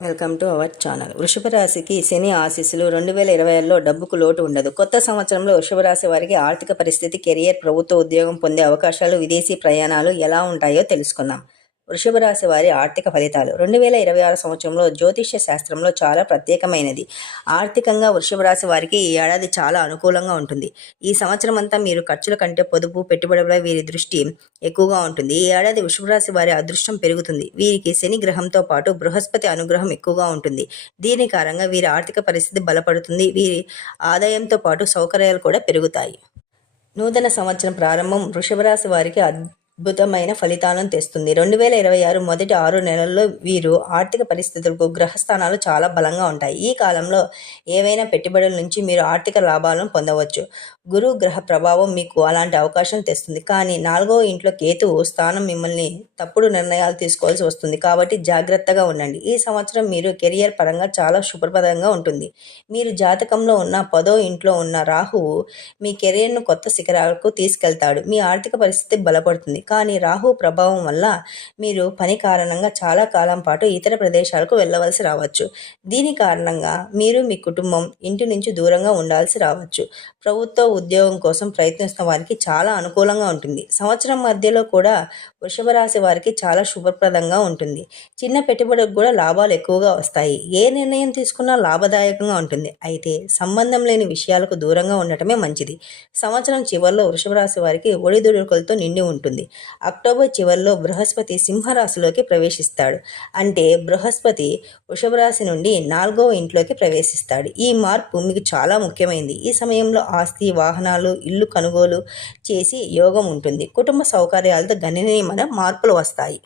Welcome to our channel. వృషభ రాశికి శని ఆశీస్సులు. 2020లో డబ్బుకు లోటు ఉండదు. కొత్త సంవత్సరంలో వృషభ రాశి వారికి ఆర్థిక పరిస్థితి, కెరియర్, ప్రభుత్వ ఉద్యోగం పొందే అవకాశాలు, విదేశీ ప్రయాణాలు ఎలా ఉంటాయో తెలుసుకుందాం. వృషభ రాశి వారి ఆర్థిక ఫలితాలు. 2026 సంవత్సరంలో జ్యోతిష్య శాస్త్రంలో చాలా ప్రత్యేకమైనది. ఆర్థికంగా వృషభ రాశి వారికి ఈ ఏడాది చాలా అనుకూలంగా ఉంటుంది. ఈ సంవత్సరం అంతా మీరు ఖర్చుల కంటే పొదుపు, పెట్టుబడులపై వీరి దృష్టి ఎక్కువగా ఉంటుంది. ఈ ఏడాది వృషభ రాశి వారి అదృష్టం పెరుగుతుంది. వీరికి శని గ్రహంతో పాటు బృహస్పతి అనుగ్రహం ఎక్కువగా ఉంటుంది. దీని కారణంగా వీరి ఆర్థిక పరిస్థితి బలపడుతుంది. వీరి ఆదాయంతో పాటు సౌకర్యాలు కూడా పెరుగుతాయి. నూతన సంవత్సరం ప్రారంభం వృషభ రాశి వారికి అద్భుతమైన ఫలితాలను తెస్తుంది. 2026 మొదటి 6 నెలల్లో వీరు ఆర్థిక పరిస్థితులకు గ్రహస్థానాలు చాలా బలంగా ఉంటాయి. ఈ కాలంలో ఏవైనా పెట్టుబడుల నుంచి మీరు ఆర్థిక లాభాలను పొందవచ్చు. గురు గ్రహ ప్రభావం మీకు అలాంటి అవకాశం తెస్తుంది. కానీ 4వ ఇంట్లో కేతువు స్థానం మిమ్మల్ని తప్పుడు నిర్ణయాలు తీసుకోవాల్సి వస్తుంది. కాబట్టి జాగ్రత్తగా ఉండండి. ఈ సంవత్సరం మీరు కెరియర్ పరంగా చాలా శుభప్రదంగా ఉంటుంది. మీరు జాతకంలో ఉన్న 10వ ఇంట్లో ఉన్న రాహువు మీ కెరియర్ను కొత్త శిఖరాలకు తీసుకెళ్తాడు. మీ ఆర్థిక పరిస్థితి బలపడుతుంది. కానీ రాహు ప్రభావం వల్ల మీరు పని కారణంగా చాలా కాలం పాటు ఇతర ప్రదేశాలకు వెళ్ళవలసి రావచ్చు. దీని కారణంగా మీరు మీ కుటుంబం, ఇంటి నుంచి దూరంగా ఉండాల్సి రావచ్చు. ప్రభుత్వ ఉద్యోగం కోసం ప్రయత్నిస్తున్న వారికి చాలా అనుకూలంగా ఉంటుంది. సంవత్సరం మధ్యలో కూడా వృషభ రాశి వారికి చాలా శుభప్రదంగా ఉంటుంది. చిన్న పెట్టుబడికి కూడా లాభాలు ఎక్కువగా వస్తాయి. ఏ నిర్ణయం తీసుకున్నా లాభదాయకంగా ఉంటుంది. అయితే సంబంధం లేని విషయాలకు దూరంగా ఉండటమే మంచిది. సంవత్సరం చివరిలో వృషభ రాశి వారికి ఒడిదుడుకులతో నిండి ఉంటుంది. అక్టోబర్ చివరిలో బృహస్పతి సింహరాశిలోకి ప్రవేశిస్తాడు. అంటే బృహస్పతి వృషభ రాశి నుండి 4వ ఇంట్లోకి ప్రవేశిస్తాడు. ఈ మార్పు మీకు చాలా ముఖ్యమైనది. ఈ సమయంలో ఆస్తి, వాహనాలు, ఇల్లు కొనుగోలు చేసి యోగం ఉంటుంది. కుటుంబ సౌకర్యాలతో గణనీయమైన మార్పులు వస్తాయి.